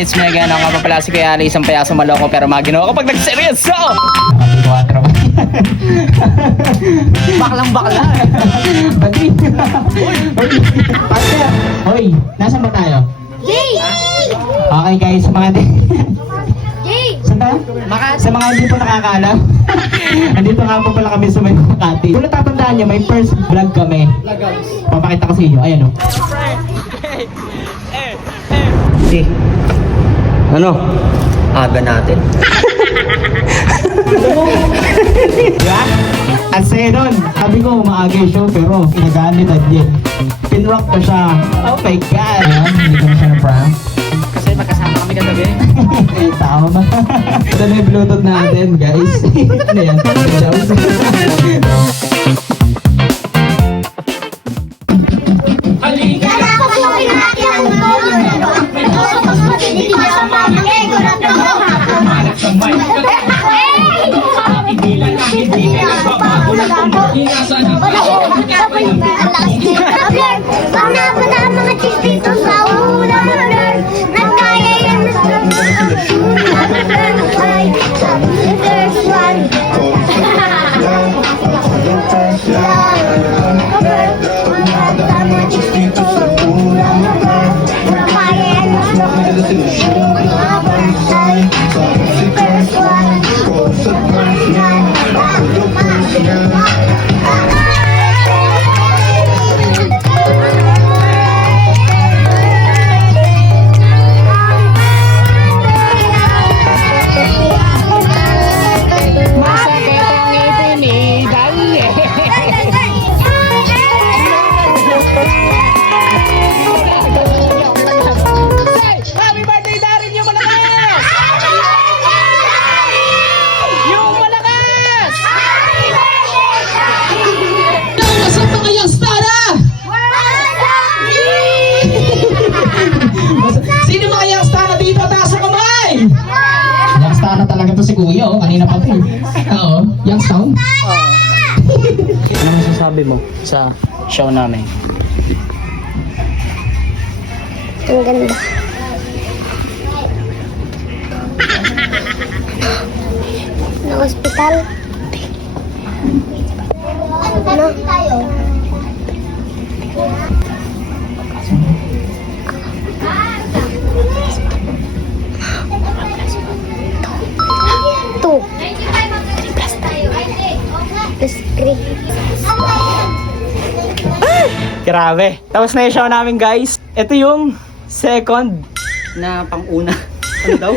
It's Mega, ano nga pa pala si Kuya Ali, isang payaso maloko pero maginawa kapag nagseryoso! Baklang bakla! Bati! Pastor! Hoy! Nasaan ba tayo? Jay! Okay guys, sa mga Jay! Saan tayo? Sa mga hindi po nakakaalam. Andito nga po pala kami sa may Makati. Kung natatandaan nyo, may first vlog kami. Papakita ko sa inyo. Ayan o. Si, ano? Aga natin. Diba? At sa'yo nun, sabi ko maaga yung show pero inagaan ni Daniel. Pinrock ko siya. Oh my God! Ayan, hindi ko na siya na-prank. Kasi magkasama kami kagabi. Tama. Ito na yung Bluetooth natin, guys. Ano yan? Mga chisito sa ulan. Nagkaya yan Na talaga to si Kuya, oh. Kanina pa to. Oo, Youngstown. Ano masasabi mo sa show namin? Ang ganda. Na hospital? Ano? Tayo. Two. Plus three. Grabe. Tapos na yung show namin, guys. Ito yung second na pang-una. Ano daw?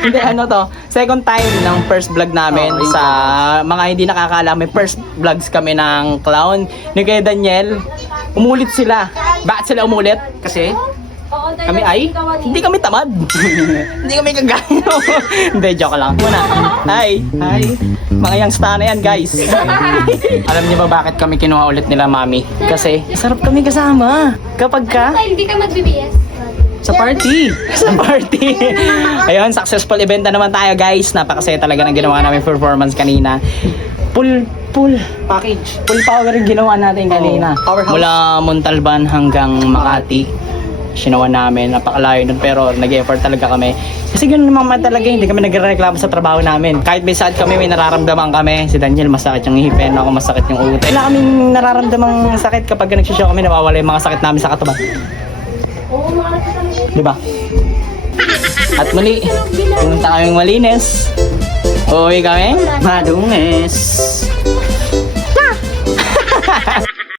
Hindi, ano to? Second time ng first vlog namin. Sa mga hindi nakakaalam, may first vlogs kami ng clown. Ni Kuya Daniel. Umulit sila. Bakit sila umulit? Kasi kami ay hindi kami tamad. Hindi kami kagaya. Hindi, joke lang. Muna. Hi. Hi. Mga youngster na yan, guys. Alam niyo ba bakit kami kinuha ulit nila, Mami? Kasi sarap kami kasama. Kapag ka Hindi ka mag-BBS? sa party. Sa party. Ayun, successful event na naman tayo, guys. Napakasaya talaga ng ginawa namin performance kanina. Full package. Full power yung ginawa natin kanina. Mula Montalban hanggang Makati. Sinawa namin, napakalayo nun, pero nag-effort talaga kami. Kasi ganoon naman talaga, hindi kami nagreklamo sa trabaho namin. Kahit may sakit kami, may nararamdaman kami. Si Daniel, masakit yung hipin, ako masakit yung ulo. Wala kaming nararamdamang sakit kapag nagsishow kami, nawawala yung mga sakit namin sa katawan. Diba? At muli, pumunta kaming malinis. Uwi kami, madungis.